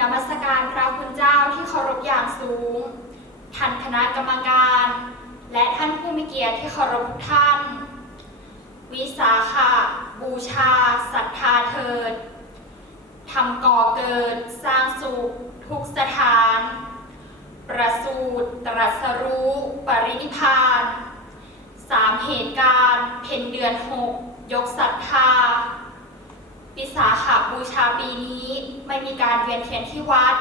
นมัสการพระคุณเจ้าที่เคารพอย่างสูง ท่านคณะกรรมการ และท่านผู้มีเกียรติที่เคารพทุกท่าน วิสาขะบูชาศรัทธาเถิดทำก่อเกิด สร้างสุข ทุกสถาน ประสูตรตรัสรู้ ปรินิพพานสามเหตุการณ์ เพ็ญเดือนหก ยกศรัทธา วิสาขาบูชาปีนี้ไม่มีการเวียนเทียนที่วัด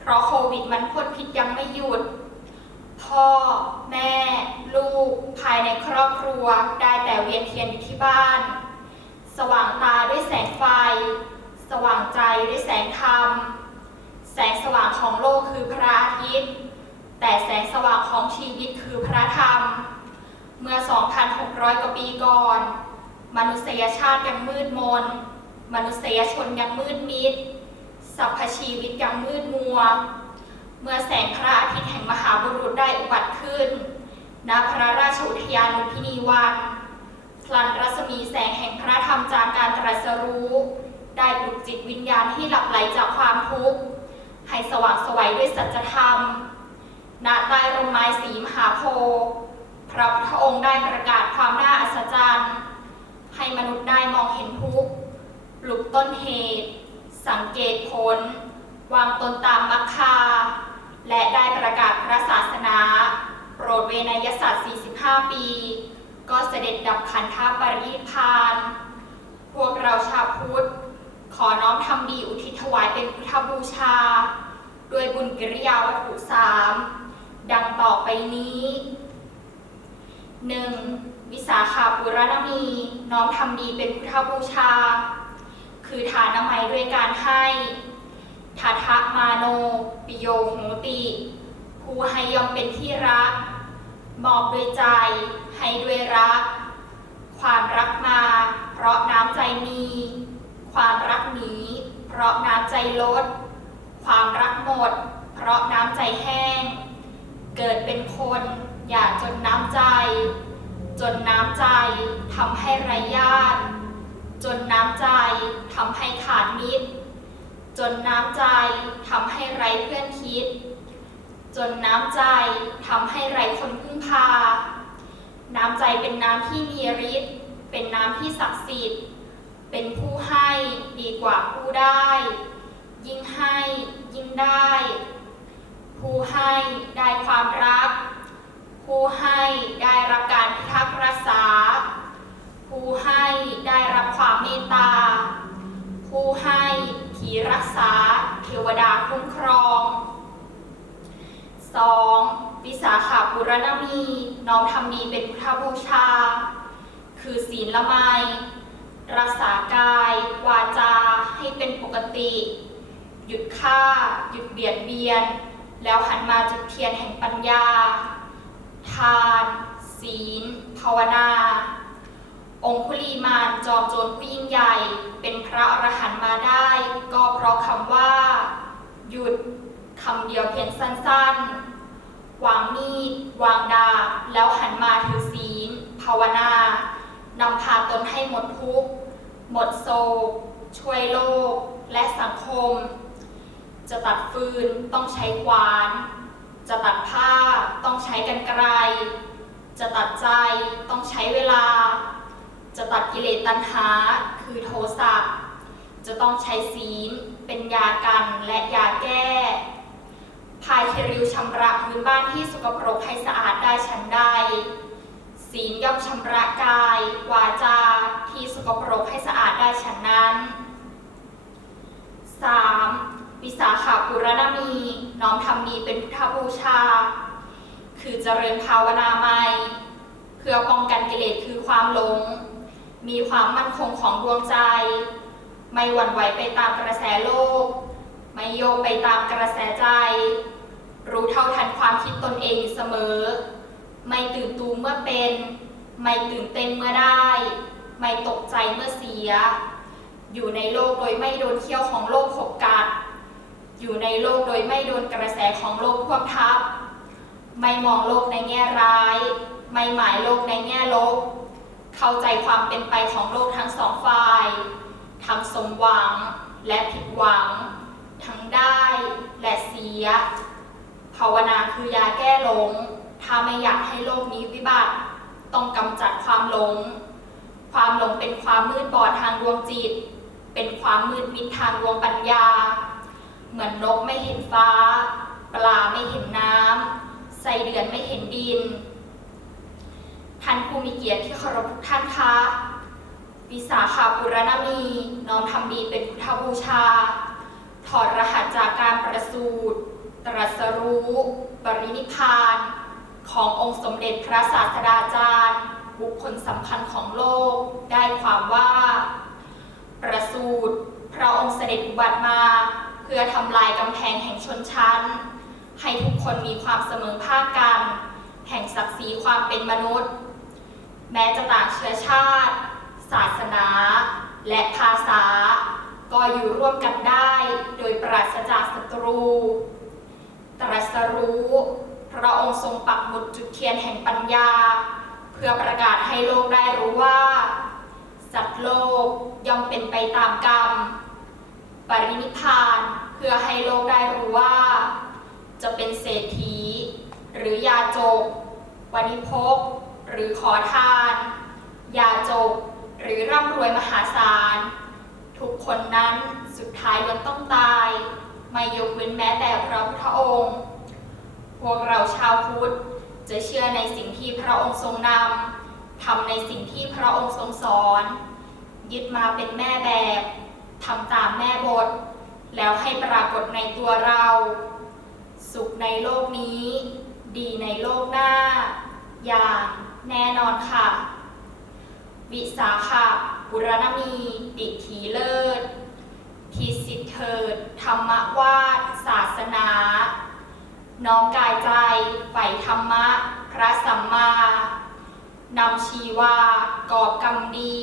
เพราะโควิดมันพ่นพิษยังไม่หยุด พ่อ แม่ ลูก ภายในครอบครัวได้แต่เวียนเทียนอยู่ที่บ้าน สว่างตาด้วยแสงไฟ สว่างใจด้วยแสงธรรม แสงสว่างของโลกคือพระอาทิตย์ แต่แสงสว่างของชีวิตคือพระธรรม เมื่อ 2,600 กว่าปีก่อน มนุษยชาติยังมืดมน มนุษยชนยังมืดมิดสรรพชีวิตยังมืดมัว เมื่อแสงพระอาทิตย์แห่งมหาบุรุษได้อุบัติขึ้น ณ พระราชอุทยานลุมพินีวันพลันรัศมีแสงแห่งพระธรรมจากการตรัสรู้ ได้ปลุกจิตวิญญาณที่หลับไหลจากความทุกข์ ให้สว่างไสวัยด้วยสัจธรรม ณ ใต้ร่มไม้สีมหาโพธิ์พระพุทธองค์ได้ประกาศความน่าอัศจรรย์ ให้มนุษย์ได้มองเห็น ทุกข์ปลุกต้นเหตุ สังเกตผล วางตนตามมรรคา และได้ประกาศพระศาสนา โปรดเวนยศาสตร์ 45 ปี ก็เสด็จดับขันธปรินิพพาน พวกเราชาวพุทธ ขอน้อมทำดีอุทิศถวายเป็นพุทธบูชา ด้วยบุญกิริยาวัตถุสามดังต่อไปนี้ 1. วิสาขาปุรณมี น้อมทำดีเป็นพุทธบูชา คือทานน้ำไมด้วยการให้ทัทะมาโน ปิโยโหติ ผู้ให้ย่อมเป็นที่รัก มอบด้วยใจ ให้ด้วยรัก ความรักมา เพราะน้ำใจมี ความรักหนี เพราะน้ำใจลด ความรักหมด เพราะน้ำใจแห้ง เกิดเป็นคนอย่าจนน้ำใจ จนน้ำใจทำให้ไร้ญาติ จนน้ำใจทำให้ขาดมิตร จนน้ำใจทำให้ไร้เพื่อนคิด จนน้ำใจทำให้ไร้คนพึ่งพา น้ำใจเป็นน้ำที่มีฤทธิ์เป็นน้ำที่ศักดิ์สิทธิ์ เป็นผู้ให้ดีกว่าผู้ได้ ยิ่งให้ยิ่งได้ ผู้ให้ได้ความรัก ผู้ให้ได้รับการพิทักษ์รักษา ผู้ให้ได้รับความเมตตา ผู้ให้ผีรักษาเทวดาคุ้มครอง 2. วิสาขาปุรณมีน้อมทำดีเป็นพุทธบูชา คือศีลละไมรักษากาย วาจาให้เป็นปกติ หยุดฆ่า หยุดเบียดเบียน แล้วหันมาจุดเทียนแห่งปัญญา ทาน ศีล ภาวนา องคุลีมานจอมโจรผู้ยิ่งใหญ่ เป็นพระอรหันต์มาได้ ก็เพราะคำว่า หยุดคำเดียวเพียงสั้นๆ วางมีด วางดาบแล้วหันมาถือศีล ภาวนานำพาตนให้หมดทุกข์ หมดโศก ช่วยโลกและสังคม จะตัดฟืนต้องใช้ขวาน จะตัดผ้าต้องใช้กันไกรจะตัดใจต้องใช้เวลา จะตัดกิเลสตัณหาคือโทสะจะต้องใช้ศีลเป็นยากันและยาแก้พายเคริวชำระพื้นบ้านที่สกปรกให้สะอาดได้ฉันใดศีลย่อมชำระกาย วาจาที่สกปรกให้สะอาดได้ฉันนั้น 3. วิสาขาปุรณมี น้อมทำดีเป็นพุทธบูชา คือเจริญภาวนาใหม่ เพื่อป้องกันกิเลสคือความหลง มีความมั่นคงของดวงใจ ไม่หวั่นไหวไปตามกระแสโลก ไม่โยกไปตามกระแสใจ รู้เท่าทันความคิดตนเองเสมอ ไม่ตื่นตูมเมื่อเป็น ไม่ตื่นเต้นเมื่อได้ ไม่ตกใจเมื่อเสีย อยู่ในโลกโดยไม่โดนเขี้ยวของโลกขบกัด อยู่ในโลกโดยไม่โดนกระแสของโลกท่วมทับ ไม่มองโลกในแง่ร้าย ไม่หมายโลกในแง่ลบ เข้าใจความเป็นไปของโลกทั้งสองฝ่าย ทั้งสมหวังและผิดหวัง ทั้งได้และเสีย ภาวนาคือยาแก้หลง ถ้าไม่อยากให้โลกนี้วิบัติ ต้องกำจัดความหลง ความหลงเป็นความมืดบอดทางดวงจิต เป็นความมืดมิดทางดวงปัญญา เหมือนนกไม่เห็นฟ้า ปลาไม่เห็นน้ำไส้เดือนไม่เห็นดิน ท่านผู้มีเกียรติที่เคารพทุกท่านคะ วิสาขาปุรณมี น้อมทำดีเป็นพุทธบูชา ถอดรหัสจากการประสูติตรัสรู้ ปรินิพาน ขององค์สมเด็จพระศาสดาจารย์ บุคคลสำคัญของโลก ได้ความว่า ประสูติพระองค์เสด็จอุบัติมา เพื่อทำลายกำแพงแห่งชนชั้น ให้ทุกคนมีความเสมอภาคกัน แห่งศักดิ์ศรีความเป็นมนุษย์ แม้จะต่างเชื้อชาติ ศาสนา และภาษา ก็อยู่ร่วมกันได้โดยปราศจากศัตรู ตรัสรู้พระองค์ทรงปักหมุดจุดเทียนแห่งปัญญา เพื่อประกาศให้โลกได้รู้ว่า สัตว์โลกย่อมเป็นไปตามกรรม ปรินิพานเพื่อให้โลกได้รู้ว่า จะเป็นเศรษฐี หรือยาจกวานิพก หรือขอทาน ยาจกหรือร่ำรวยมหาศาล ทุกคนนั้นสุดท้ายล้วนต้องตาย ไม่ยกเว้นแม้แต่พระพุทธองค์ พวกเราชาวพุทธจะเชื่อในสิ่งที่พระองค์ทรงนำทำในสิ่งที่พระองค์ทรงสอน ยึดมาเป็นแม่แบบทำตามแม่บท แล้วให้ปรากฏในตัวเรา สุขในโลกนี้ ดีในโลกหน้า อย่าง แน่นอนค่ะ วิสาขะบุรณมี ดิถีเลิศทิสิทธิเถิด ธรรมวาดศาสนา น้อมกายใจใฝ่ธรรมะ พระสัมมานำชีวากอบกรรมดี